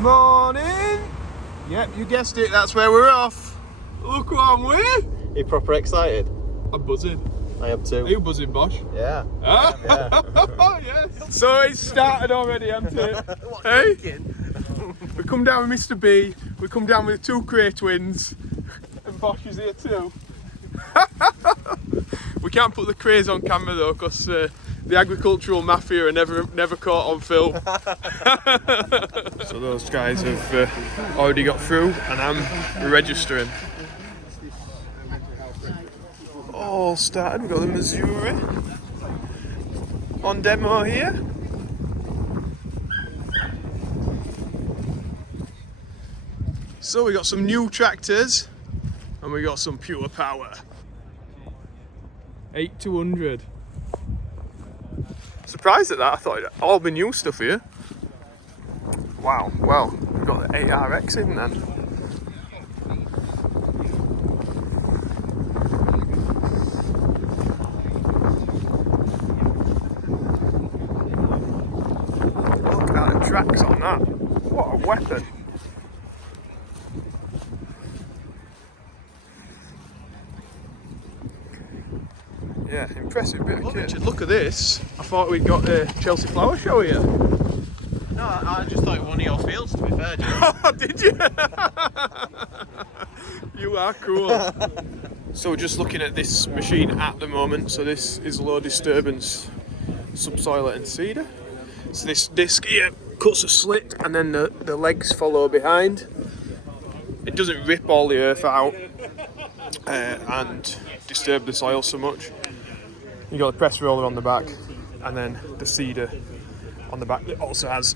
Morning! Yep, you guessed it, that's where we're off. Look what I'm with! Are you proper excited? I'm buzzing. I am too. Are you buzzing, Bosch? Yeah. Oh, yes. So it's started already, hasn't it? What Hey? thinking? We come down with Mr. B, we come down with 2 Cray twins, and Bosch is here too. We can't put the Crays on camera though, because the agricultural mafia are never caught on film. So those guys have already got through, and I'm registering. All started, we've got the Missouri on demo here. So we got some new tractors and we got some pure power. 8200. Surprised at that, I thought it'd all be new stuff here. Wow, well, we've got the 8RX in then. Look at the tracks on that. What a weapon. Yeah, impressive bit of kit. Richard, look at this. I thought we'd got a Chelsea Flower Show here. No, I just thought it was one of your fields, to be fair, Jim. Oh, did you? You are cool. So we're just looking at this machine at the moment. So this is low disturbance subsoiler and seeder. So this disc here cuts a slit and then the legs follow behind. It doesn't rip all the earth out and disturb the soil so much. You got the press roller on the back, and then the seeder on the back that also has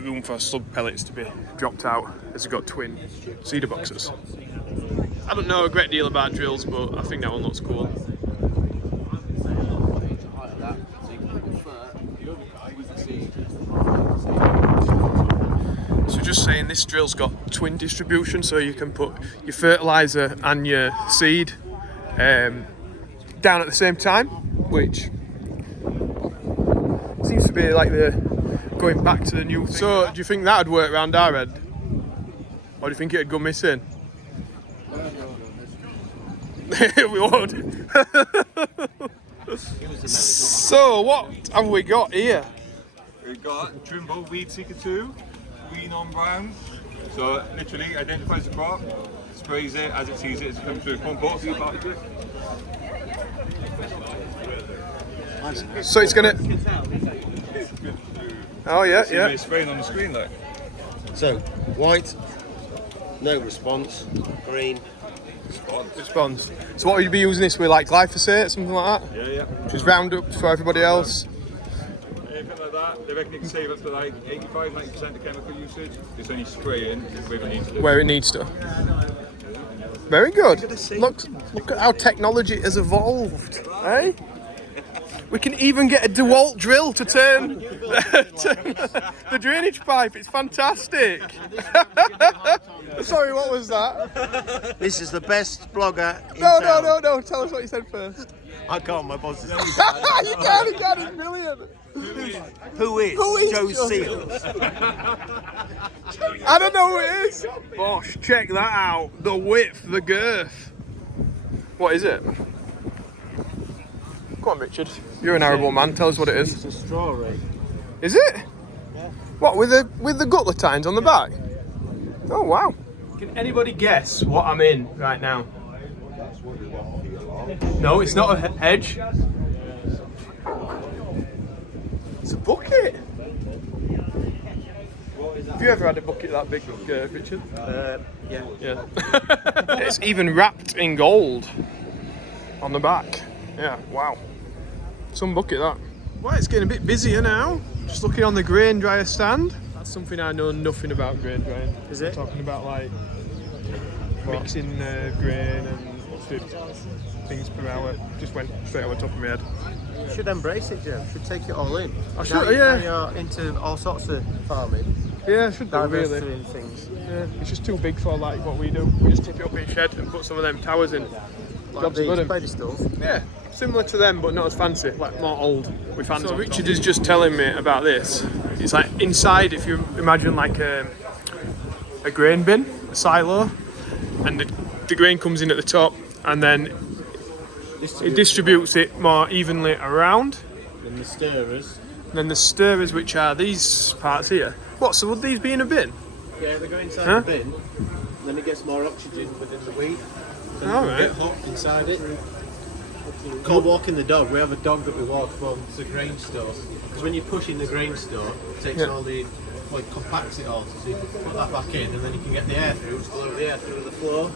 room for sub pellets to be dropped out, as you've got twin seeder boxes. I don't know a great deal about drills, but I think that one looks cool. So just saying, this drill's got twin distribution, so you can put your fertiliser and your seed down at the same time, which seems to be like the going back to the new thing. So do you think that'd work around our end, or do you think it'd go missing? We would. So what have we got here? We've got Trimble Weed Seeker 2, green on brown. So literally identifies the crop, sprays it as it sees it as it comes through. Come on, both of you about it. So it's gonna. Oh yeah, See yeah. it's spraying on the screen, look. So, white, no response, green. Response. So what would you be using this with, like glyphosate, something like that? Yeah, yeah. Just Roundup for everybody else. Anything like that. They reckon you can save up to like 85-90% of chemical usage. It's only spraying where it needs to. Where it needs to. Very good. Look at how technology has evolved, eh? We can even get a DeWalt drill to turn the drainage pipe. It's fantastic. Sorry, what was that? This is the best blogger in No. town. Tell us what you said first. I can't, my boss is. You can't, it's brilliant. Who is Joe Seals? I don't know who it is. Bosh, check that out. The width, the girth. What is it? Come on, Richard. You're an arable man. Tell us what it is. It's a straw rig. Is it? Yeah. What, with the gutler tines on the back? Oh wow. Can anybody guess what I'm in right now? No, it's not a hedge. It's a bucket. Have you ever had a bucket that big, Richard? Yeah. Yeah. It's even wrapped in gold on the back. Yeah, wow. Some bucket that. Well, it's getting a bit busier now. Just looking on the grain dryer stand. That's something I know nothing about, grain drying. Is it? Talking about like mixing grain and things per hour. Just went straight on the top of my head. You should embrace it, Joe. You should take it all in. I should, now, yeah. Now you're into all sorts of farming. Yeah, I should do Diversity really. and things. Yeah, it's just too big for like what we do. We just tip it up in shed and put some of them towers in. Like Jobs are these good. pedestals. Yeah, similar to them, but not as fancy, like more old. So Richard is just telling me about this. It's like inside, if you imagine like a grain bin, a silo, and the grain comes in at the top, and then it distributes it more evenly around. Then the stirrers. And then the stirrers, which are these parts here. What, so would these be in a bin? Yeah, they go inside the bin, then it gets more oxygen within the wheat. Then All you right. get hot inside it. Called walking the dog. We have a dog that we walk from the grain store. Because when you're pushing the grain store, it takes all the, well, it compacts it all. So you can put that back in, and then you can get the air through, just blow the air through the floor.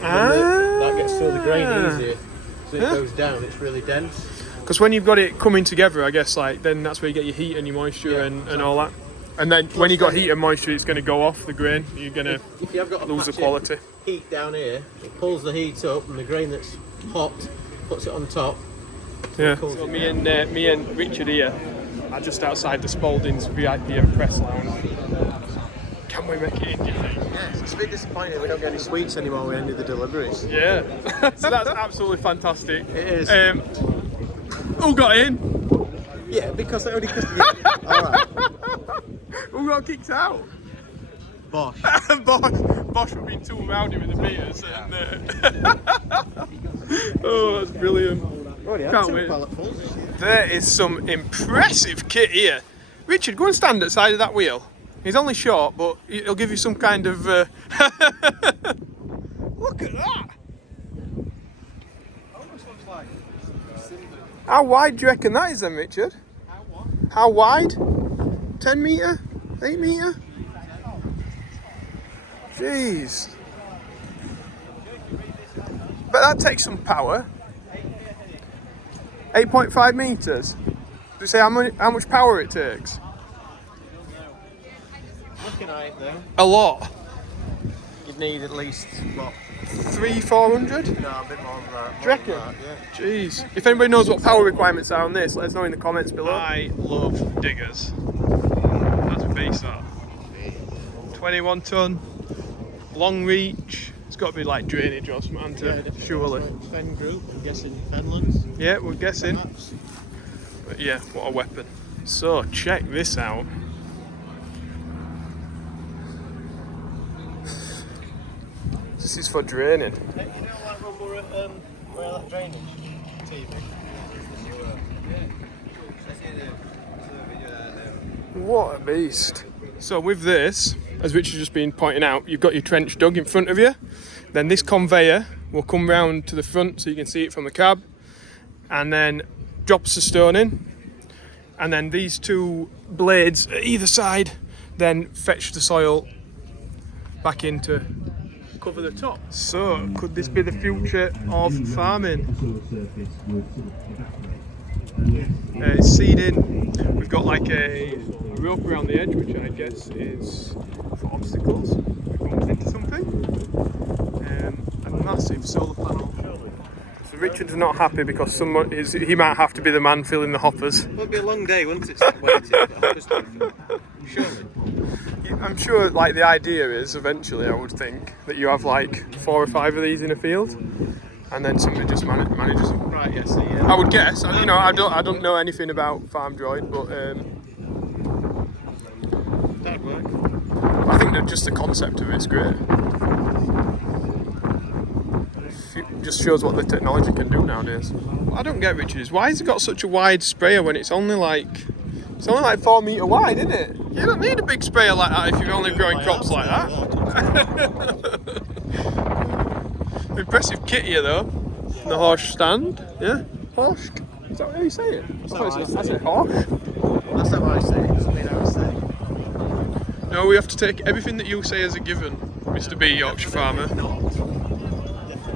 That gets through the grain easier. So it goes down, it's really dense. Because when you've got it coming together, I guess, like, then that's where you get your heat and your moisture and all that. And then when you got heat and moisture, it's going to go off the grain. You're going to if you have got lose the quality. Heat down here, it pulls the heat up, and the grain that's hot puts it on top. Yeah. So me and Richard here are just outside the Spalding's VIP and press lounge. Can we make it in, do you think? Yeah, it's a bit disappointing we don't get any sweets anymore with any of the deliveries. Yeah. So that's absolutely fantastic. It is. Who got in? Yeah, because I only Alright. Who got kicked out? Bosh. Bosch for being too rowdy with the beers. Oh, that's brilliant. Can't wait. There is some impressive kit here. Richard, go and stand at the side of that wheel. He's only short, but he'll give you some kind of... Look at that! How wide do you reckon that is then, Richard? How wide? 10 metre? 8 metre? Jeez. But that takes some power. 8.5 metres. Do you say how much power it takes? Looking at it though. A lot. You'd need at least, what? 300-400? No, a bit more than that. Do you reckon? Jeez. If anybody knows what power requirements are on this, let us know in the comments below. I love diggers. That's a beast, that. 21 tonne, long reach. It's got to be like drainage or something, surely. Fen group, I'm guessing Fenlands. Yeah, we're guessing. But yeah, what a weapon. So, check this out. This is for draining. You know, like when we're at where that drainage TV. What a beast. So with this, as Richard's just been pointing out, you've got your trench dug in front of you. Then this conveyor will come round to the front so you can see it from the cab. And then drops the stone in. And then these two blades at either side then fetch the soil back into cover the top. So, could this be the future of farming? It's seeding. We've got like a rope around the edge, which I guess is for obstacles. It comes into something. A massive solar panel. So Richard's not happy because he might have to be the man filling the hoppers. It'll be a long day, won't it? Waiting. Surely. I'm sure like the idea is eventually, I would think, that you have like 4 or 5 of these in a field and then somebody just manages them. Right, yes, yeah. I would guess. You know, I don't know anything about Farm Droid, but That'd work. I think that just the concept of it's great. It just shows what the technology can do nowadays. What I don't get, Richard, is why has it got such a wide sprayer when it's only like 4 metre wide, isn't it? You don't need a big sprayer like that if you're only growing crops like that. Impressive kit here though. The horse stand, yeah? Horse? Is that how you say it? I say horse. That's not what I say, it doesn't mean I would say. No, we have to take everything that you say as a given, Mr. B, Yorkshire farmer.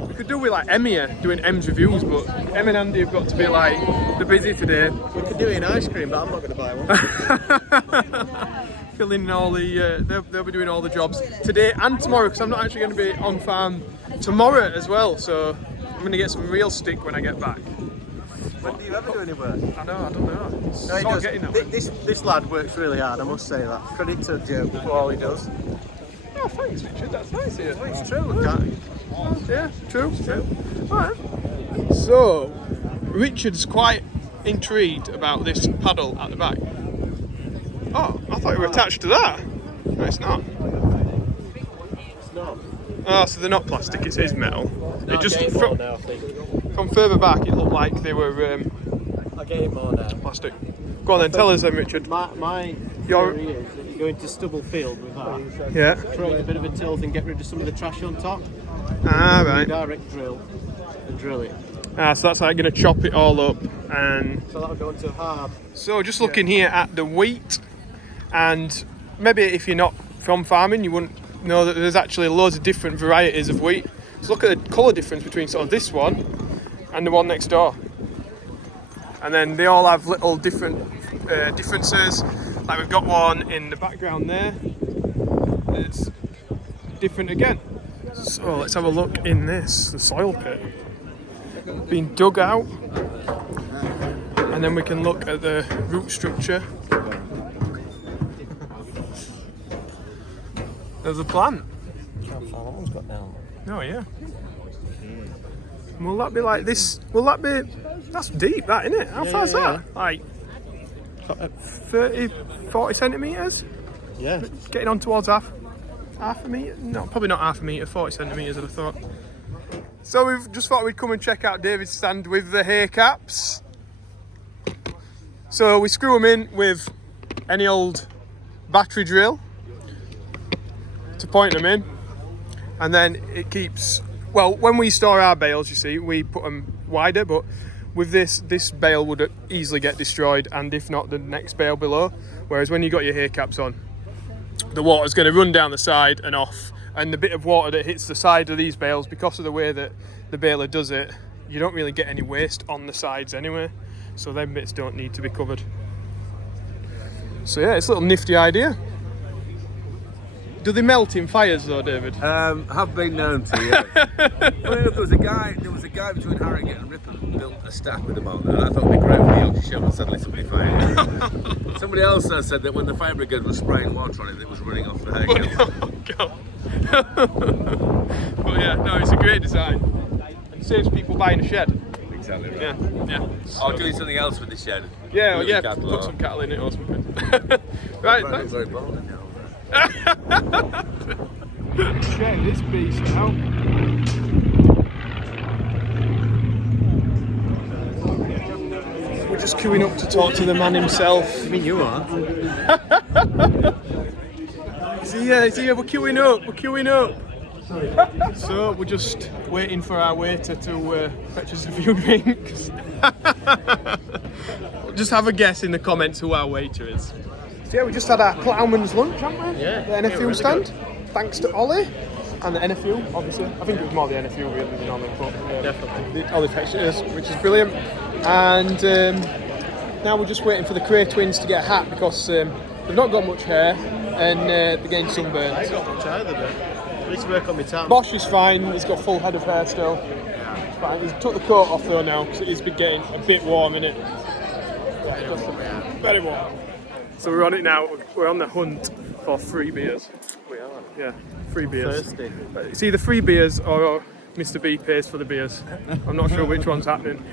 We could do with like Em here, doing Em's reviews, but Em and Andy have got to be like, they're busy today. We could do it in ice cream, but I'm not going to buy one. Filling in all the, they'll be doing all the jobs today and tomorrow, because I'm not actually going to be on farm tomorrow as well, so I'm going to get some real stick when I get back. When do you ever do any work? I don't know. No, he does. This lad works really hard, I must say that. Credit to Joe for all he does. Oh, thanks, Richard. That's nice here. Well, it's true, look at it. Yeah, true. Alright. So, Richard's quite intrigued about this paddle at the back. Oh, I thought it were attached to that. No, it's not. It's not. Oh, so they're not plastic, it is metal. No, It just I get it more now, I think. from further back, it looked like they were I get it more now. plastic. Go on then, tell us then, Richard. My Your- theory is that you go into stubble field with that, Yeah. create a bit of a tilth and get rid of some of the trash on top. Ah, right. Direct drill and drill it. Ah, so that's like going to chop it all up. And So that'll go into hard. so just looking here at the wheat, and maybe if you're not from farming, you wouldn't know that there's actually loads of different varieties of wheat. So look at the colour difference between sort of this one and the one next door. And then they all have little different differences. Like we've got one in the background there. It's different again. So let's have a look in this, the soil pit. Being dug out. And then we can look at the root structure. There's a plant. How far that one's got down? Oh yeah. Will that be like this? Will that be? That's deep, that isn't it? How far's that? Like 30, 40 centimetres? Yeah. Getting on towards half a metre? No, probably not half a metre, 40 centimetres I'd have thought. So we've just thought we'd come and check out David's stand with the hay caps. So we screw them in with any old battery drill to point them in, and then it keeps, well, when we store our bales, you see, we put them wider, but with this bale would easily get destroyed, and if not, the next bale below. Whereas when you got your hay caps on, the water's going to run down the side and off, and the bit of water that hits the side of these bales, because of the way that the baler does it, you don't really get any waste on the sides anyway, so them bits don't need to be covered. So yeah, it's a little nifty idea. Do they melt in fires though, David? Have been known to, yeah. Well, look, there was a guy between Harrogate and Ripon who built a stack with them on, and I thought it'd be great for the Yorkshire show, and suddenly somebody fired it. Somebody else said that when the fire brigade was spraying water on it, it was running off the hay. Oh God. But yeah, no, it's a great design. And saves people buying a shed. Exactly right. Yeah. Or doing something else with the shed. Yeah, Put yeah. cattle Put on. some cattle in it or something. Right, Very, thanks. very bold, you know. Check this beast out. We're just queuing up to talk to the man himself. I mean, you are. Is he here? We're queuing up. So we're just waiting for our waiter to fetch us a few drinks. Just have a guess in the comments who our waiter is. So yeah, we just had our ploughman's lunch, haven't we? Yeah. The NFU really stand. Thanks to Ollie and the NFU, obviously. I think it was more the NFU really than Ollie, but Definitely. Ollie fetched us, which is brilliant. And now we're just waiting for the Cray twins to get a hat because they've not got much hair and they're getting sunburned. I ain't got much either, but I need to work on my tan. Bosch is fine, he's got full head of hair still. It's fine. He's took the coat off though now because it's been getting a bit warm in it. Very warm. So we're on it now, we're on the hunt for free beers. We are. Yeah, free beers. Thirsty. It's either free beers or Mr. B pays for the beers. I'm not sure which one's happening.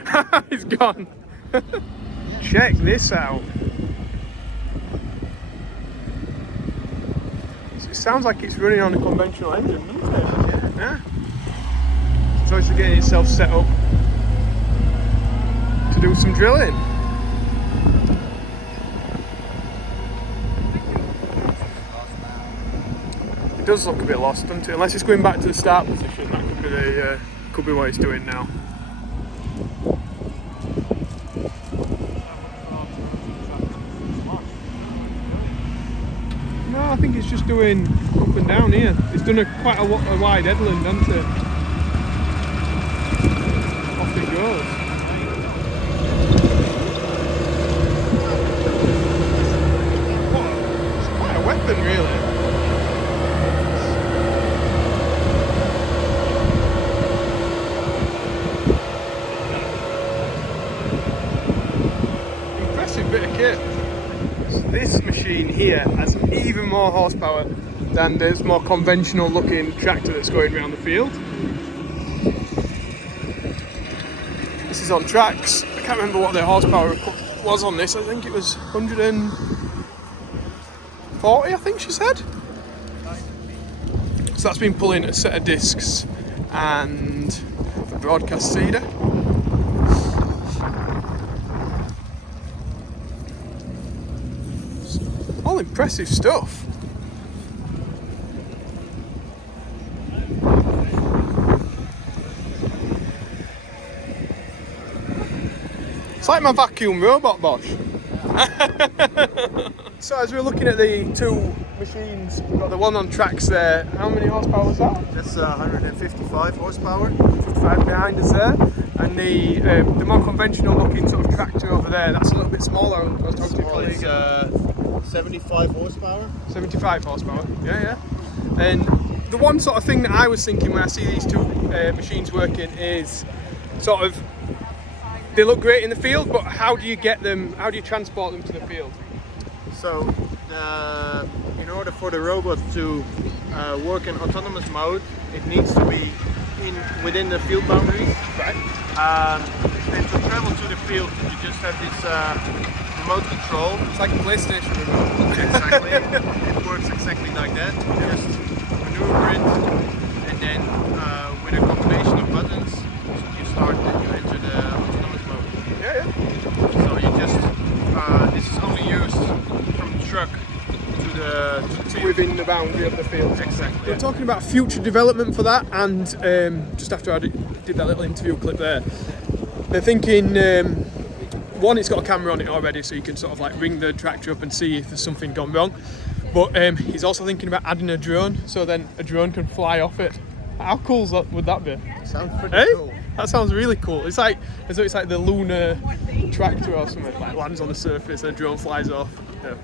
It's gone. Check this out. It sounds like it's running on a conventional engine, doesn't it? Yeah. So it's getting itself set up to do some drilling. It does look a bit lost, doesn't it? Unless it's going back to the start position, that could be what it's doing now. No, I think it's just doing up and down here. It's done quite a wide headland, hasn't it? Off it goes. It's quite a weapon, really. Bit of kit. So this machine here has even more horsepower than this more conventional looking tractor that's going around the field. This is on tracks. I can't remember what the horsepower was on this. I think it was 100 and 40, I think she said. So that's been pulling a set of discs and the broadcast seeder. All impressive stuff. It's like my vacuum robot, Bosch. So as we're looking at the two machines, we've got the one on tracks there. How many horsepower was that? That's 155 horsepower. 55 behind us there. And the more conventional looking sort of tractor over there, that's a little bit smaller. I was talking to a colleague. 75 horsepower. 75 horsepower, yeah. And the one sort of thing that I was thinking when I see these two machines working is sort of, they look great in the field, but how do you get them, how do you transport them to the field? So, in order for the robot to work in autonomous mode, it needs to be within the field boundaries. Right. And to travel to the field, you just have this remote control. It's like a PlayStation remote. Exactly. It works exactly like that. You just maneuver it, and then with a combination of buttons, you start and you enter the autonomous mode. Yeah. So you just, this is only used from the truck to the field. Within the boundary of the field. Exactly. We're talking about future development for that, and just after I did that little interview clip there, they're thinking, one, it's got a camera on it already, so you can sort of like ring the tractor up and see if there's something gone wrong. But he's also thinking about adding a drone, so then a drone can fly off it. How cool would that be? Sounds pretty cool. That sounds really cool. It's like as though it's like the lunar tractor or something, like lands on the surface and a drone flies off. Yeah.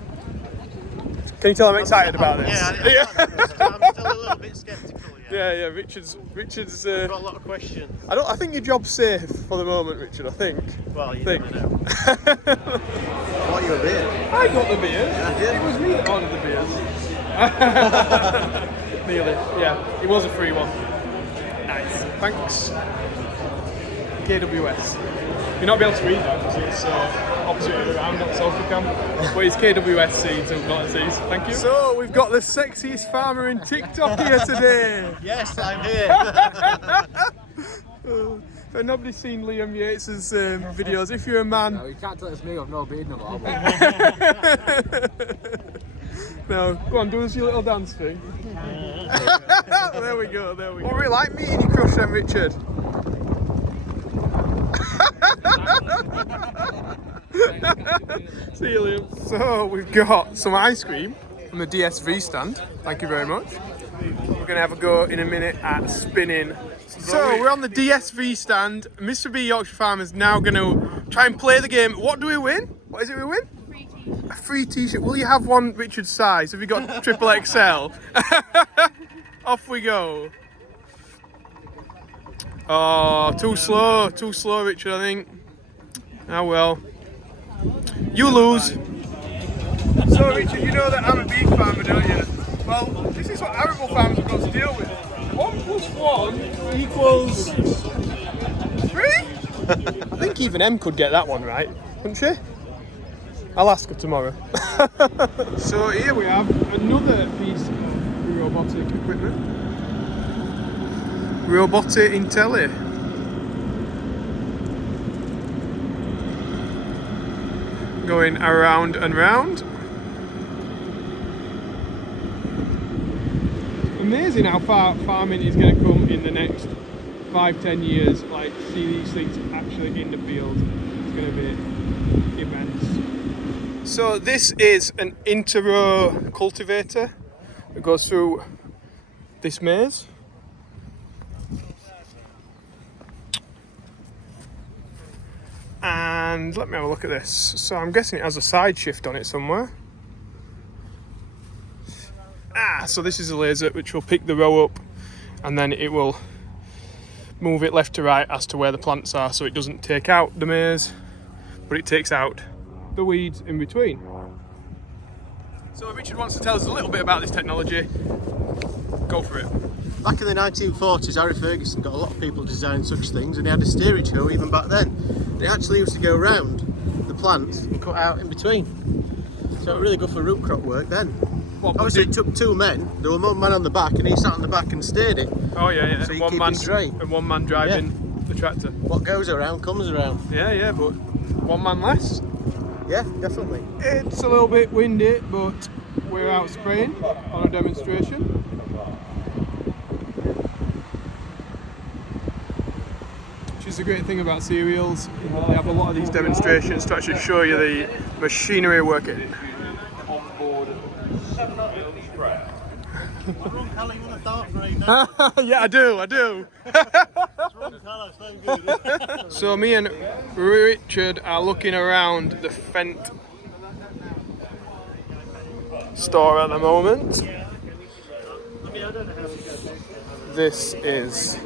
Can you tell I'm excited about this? Yeah, I'm still a little bit sceptical. Yeah. Richard's. I've got a lot of questions. I think your job's safe for the moment, Richard. I think. Well, you think. never know. What, you a beer? I got the beers. Yeah, yeah. It was me that ordered the beers. Nearly. Yeah, it was a free one. Nice. Thanks. KWS. You're not be able to read that because it's opposite way around, not Sofacam. But it's KWSC, so not Z's. Thank you. So we've got the sexiest farmer in TikTok here today. Yes, I'm here. But nobody's seen Liam Yates' videos. If you're a man, No, you can't tell it's me, I've no beard no more. no, go on, do us your little dance thing. There we go. What were it like meeting your crush then, Richard? See you, Liam. So we've got some ice cream from the DSV stand. Thank you very much. We're gonna have a go in a minute at spinning. So we're on the DSV stand. Mr. B Yorkshire Farm is now gonna try and play the game. What do we win? What is it we win? A free t-shirt. Will you have one Richard's size? Have you got triple XL? Off we go. Oh, too slow, Richard, I think. Oh well. You lose. So, Richard, you know that I'm a beef farmer, don't you? Well, this is what arable farms have got to deal with. 1 + 1 equals 3? I think even Em could get that one right, couldn't she? I'll ask her tomorrow. So here we have another piece of robotic equipment. Robotic Intelli. Going around and round. Amazing how far farming is going to come in the next 5-10 years. Like, see these things actually in the field. It's going to be immense. So this is an inter-row cultivator that goes through this maze. And let me have a look at this. So I'm guessing it has a side shift on it somewhere. So this is a laser which will pick the row up and then it will move it left to right as to where the plants are, so it doesn't take out the maze, but it takes out the weeds in between. So Richard wants to tell us a little bit about this technology. Go for it. Back in the 1940s, Harry Ferguson got a lot of people to design such things, and he had a steerage hoe even back then. And it actually used to go around the plants and cut out in between. So it really good for root crop work then. Obviously, it took 2 men. There was one man on the back, and he sat on the back and steered it. Oh yeah. So you one keep man it straight. and one man driving the tractor. What goes around comes around. Yeah, but one man less. Yeah, definitely. It's a little bit windy, but we're out spraying on a demonstration. Which is the great thing about cereals. They have a lot of these demonstrations to actually show you the machinery working. Wrong colour, you want a dark green? Yeah, I do. Wrong colour, so good. So me and Richard are looking around the Fent store at the moment. This is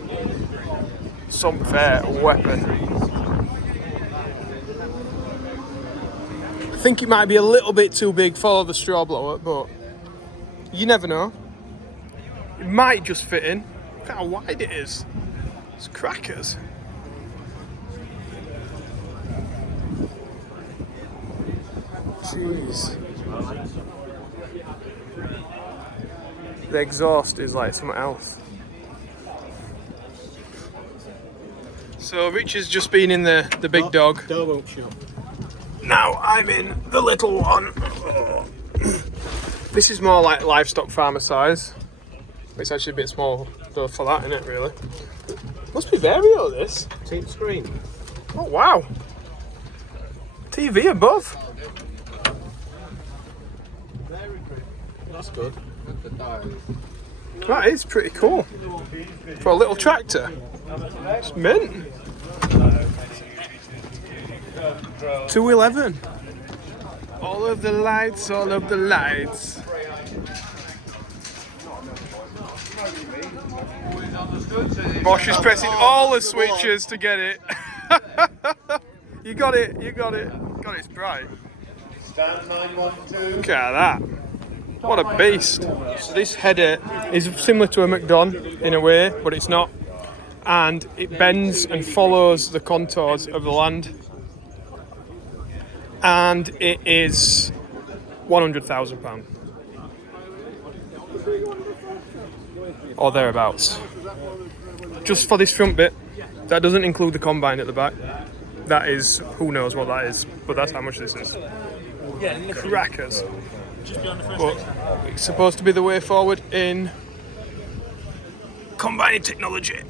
some fair weapon. I think it might be a little bit too big for the straw blower, but you never know. It might just fit in. Look how wide it is. It's crackers. Jeez. The exhaust is like something else. So Rich has just been in the big dog. Door won't shut. Now I'm in the little one. This is more like livestock farmer size. It's actually a bit small though for that, isn't it, really? Must be Vario, this. See the screen? Oh wow. TV above. That's good. That is pretty cool. For a little tractor. It's mint. 211. All of the lights, all of the lights. Bosch is pressing all the switches to get it. You got it. God, it's bright. Look at that. What a beast. So this header is similar to a McDon in a way, but it's not. And it bends and follows the contours of the land. And it is £100,000. Or thereabouts. Just for this front bit. That doesn't include the combine at the back. That is, who knows what that is, but that's how much this is. Crackers. But it's supposed to be the way forward in combining technology.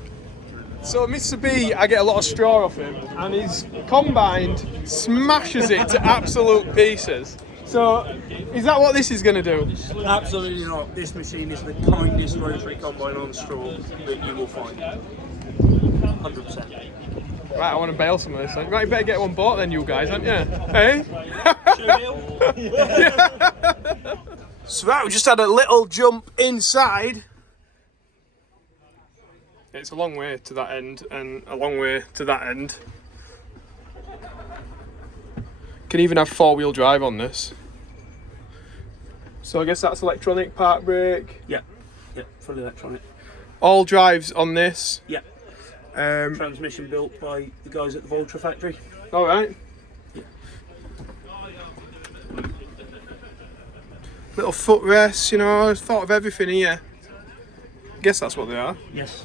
So Mr. B, I get a lot of straw off him, and his combined smashes it to absolute pieces. So, is that what this is going to do? Absolutely not. This machine is the kindest rotary combine on straw that you will find. 100%. Right, I want to bail some of this. Right, you better get one bought then, you guys, aren't you? Hey? So right, we just had a little jump inside. It's a long way to that end and a long way to that end. Can even have 4-wheel drive on this. So I guess that's electronic park brake. Yeah, fully electronic. All drives on this. Yeah. Transmission built by the guys at the Voltra factory. All right. Yeah. Little footrests, you know, I've thought of everything here. Guess that's what they are. Yes.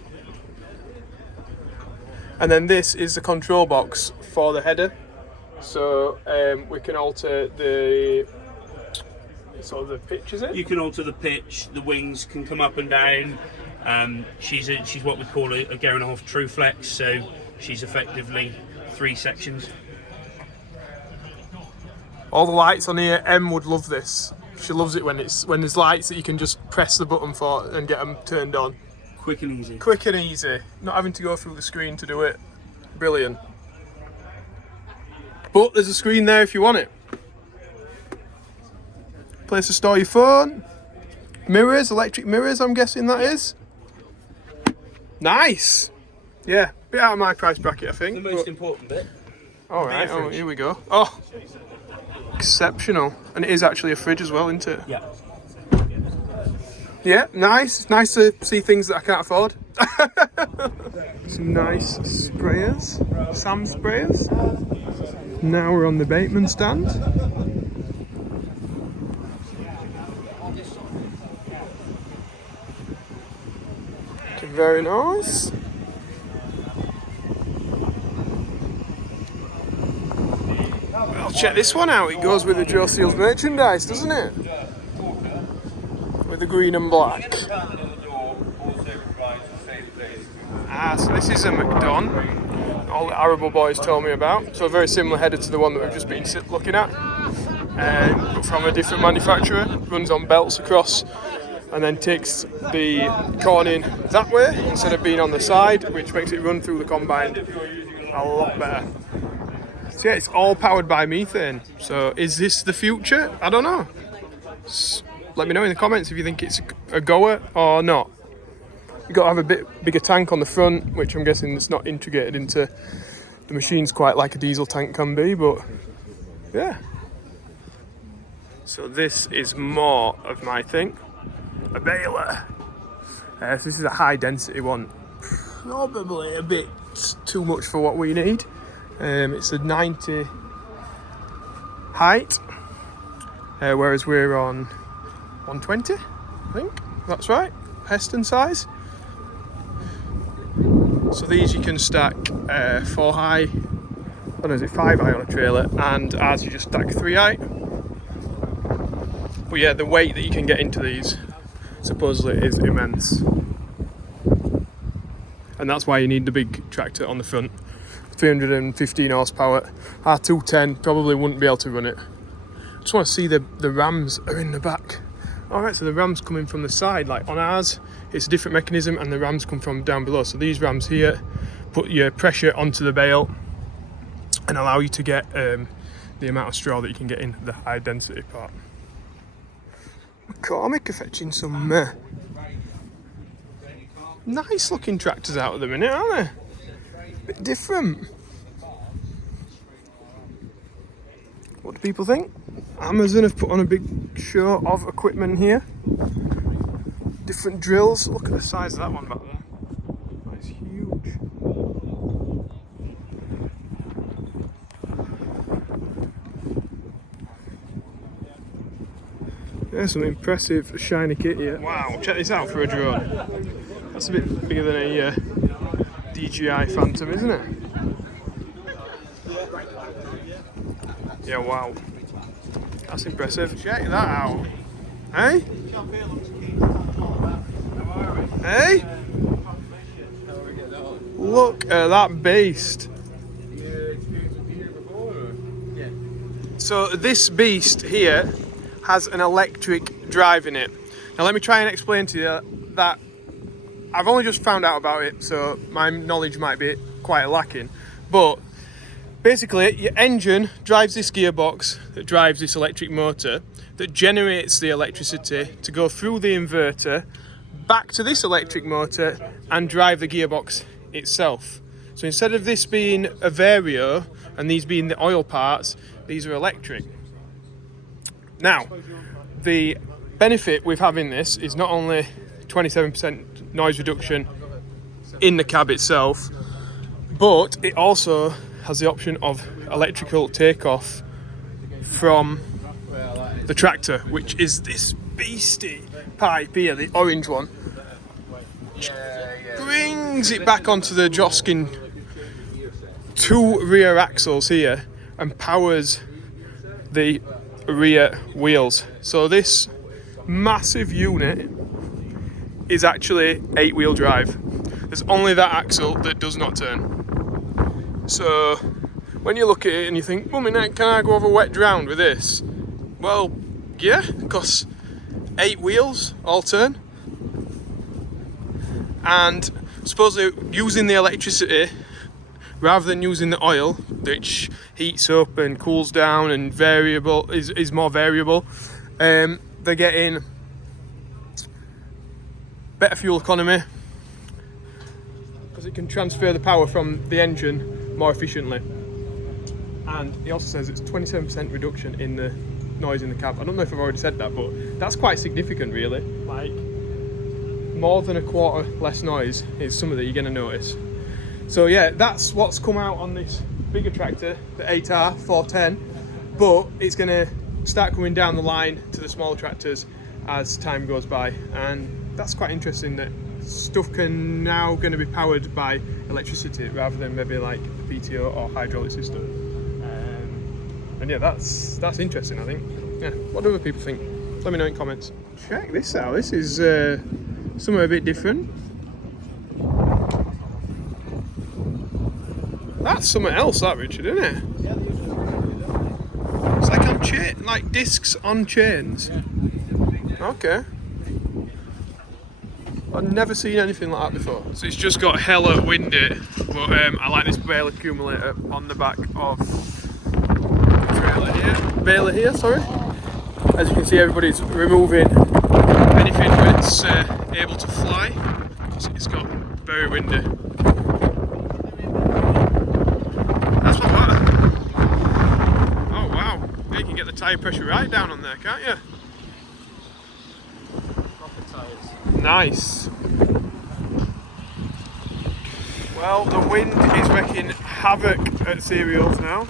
And then this is the control box for the header. So we can alter the sort of the pitch, is it? You can alter the pitch. The wings can come up and down. She's what we call a gear and a half true flex. So she's effectively 3 sections. All the lights on here. Em would love this. She loves it when there's lights that you can just press the button for and get them turned on. Quick and easy. Quick and easy. Not having to go through the screen to do it. Brilliant. But there's a screen there if you want it. Place to store your phone. Mirrors, electric mirrors, I'm guessing that is. Nice. Yeah, bit out of my price bracket, I think. The most important bit. All right, oh, here we go. Oh, exceptional. And it is actually a fridge as well, isn't it? Yeah. Yeah, nice. It's nice to see things that I can't afford. Some nice sprayers. Sam sprayers. Now we're on the Bateman stand. Looking very nice. Well, check this one out. It goes with the Joe Seals merchandise, doesn't it? With the green and black. So this is a McDon. All the arable boys told me about. So a very similar header to the one that we've just been looking at. But from a different manufacturer. Runs on belts across and then takes the corn in that way instead of being on the side, which makes it run through the combine a lot better. So yeah, it's all powered by methane. So is this the future? I don't know. Let me know in the comments if you think it's a goer or not. You've got to have a bit bigger tank on the front, which I'm guessing it's not integrated into the machine's quite like a diesel tank can be, but yeah. So this is more of my thing. A baler. So this is a high density one. Probably a bit too much for what we need. It's a 90 height, whereas we're on 120, I think. That's right. Heston size. So these you can stack 4 high, or is it 5 high on a trailer, and as you just stack 3 high. But yeah, the weight that you can get into these supposedly is immense. And that's why you need the big tractor on the front. 315 horsepower. R210 probably wouldn't be able to run it. I just want to see the rams are in the back. Alright, so the rams coming from the side, like on ours, it's a different mechanism and the rams come from down below. So these rams here put your pressure onto the bale and allow you to get the amount of straw that you can get in the high density part. McCormick are fetching some nice looking tractors out at the minute, aren't they? Bit different. What do people think? Amazon have put on a big show of equipment here. Different drills. Look at the size of that one back there. That's huge. There's some impressive shiny kit here. Wow, check this out for a drone. That's a bit bigger than a DJI Phantom, isn't it? Yeah, wow. That's impressive. Check that out. Hey? Hey? Look at that beast. So this beast here has an electric drive in it. Now let me try and explain to you that I've only just found out about it, so my knowledge might be quite lacking. But basically, your engine drives this gearbox that drives this electric motor that generates the electricity to go through the inverter back to this electric motor and drive the gearbox itself. So instead of this being a vario and these being the oil parts, these are electric. Now, the benefit with having this is not only 27% noise reduction in the cab itself, but it also has the option of electrical takeoff from the tractor, which is this beastie pipe here, the orange one. Brings it back onto the Joskin 2 rear axles here and powers the rear wheels. So this massive unit is actually 8-wheel drive. There's only that axle that does not turn. So when you look at it and you think, "Mummy, can I go over wet ground with this?" Well, yeah, because 8 wheels all turn. And supposedly using the electricity rather than using the oil, which heats up and cools down and variable is more variable, they're getting better fuel economy because it can transfer the power from the engine more efficiently. And he also says it's 27% reduction in the noise in the cab. I don't know if I've already said that, but that's quite significant really. Like, more than a quarter less noise is something that you're going to notice. So yeah, that's what's come out on this bigger tractor, the 8R 410, but it's going to start coming down the line to the smaller tractors as time goes by, and that's quite interesting that stuff can now going to be powered by electricity rather than maybe like a PTO or hydraulic system. And yeah, that's interesting, I think. Yeah, what do other people think? Let me know in comments. Check this out. This is somewhere a bit different. That's something else, that, Richard, isn't it? It's like on chain, like discs on chains. Okay. I've never seen anything like that before. So it's just got hella windy, but I like this bale accumulator on the back of the trailer here. Baler here, sorry. As you can see, everybody's removing anything when it's able to fly. It's got very windy. That's what water. Oh wow! You can get the tyre pressure right down on there, can't you? Nice. Well, the wind is wreaking havoc at cereals now.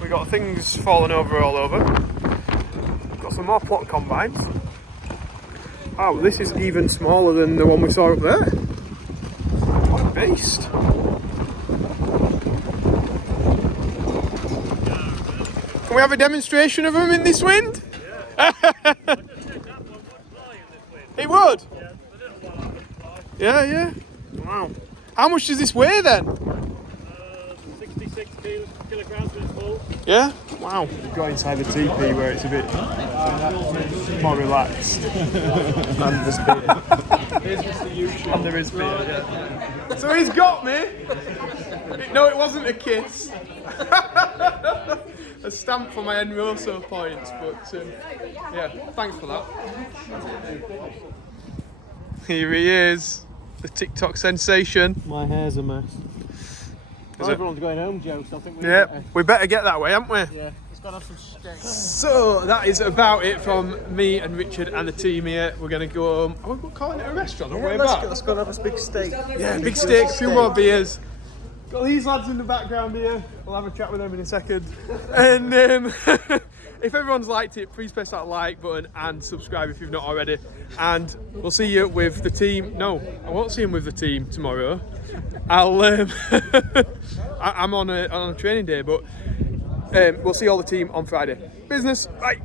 We got things falling over all over. Got some more plot combines. Oh, this is even smaller than the one we saw up there. What a beast. Can we have a demonstration of them in this wind? Yeah. It would? Yeah. Wow. How much does this weigh then? 66 kilograms when it's full. Yeah? Wow. Go inside the teepee where it's a bit more relaxed. And there's beer. And there is beer, yeah. So he's got me. No, it wasn't a kiss. A stamp for my Enroso points, but yeah, thanks for that. Here he is, the TikTok sensation. My hair's a mess. Is Everyone's going home, Joe, so I think we better get that way, haven't we? yeah, it's got to have some steak. So that is about it from me and Richard and the team here. We're going to go home. Are we calling it a restaurant on the way back? Let's go and have a big steak. Yeah, big steak, a few more beers. Got these lads in the background here. We'll have a chat with them in a second. And if everyone's liked it, please press that like button and subscribe if you've not already. And we'll see you with the team. No, I won't see him with the team tomorrow. I'll I'm on a training day, but we'll see all the team on Friday. Business, bye.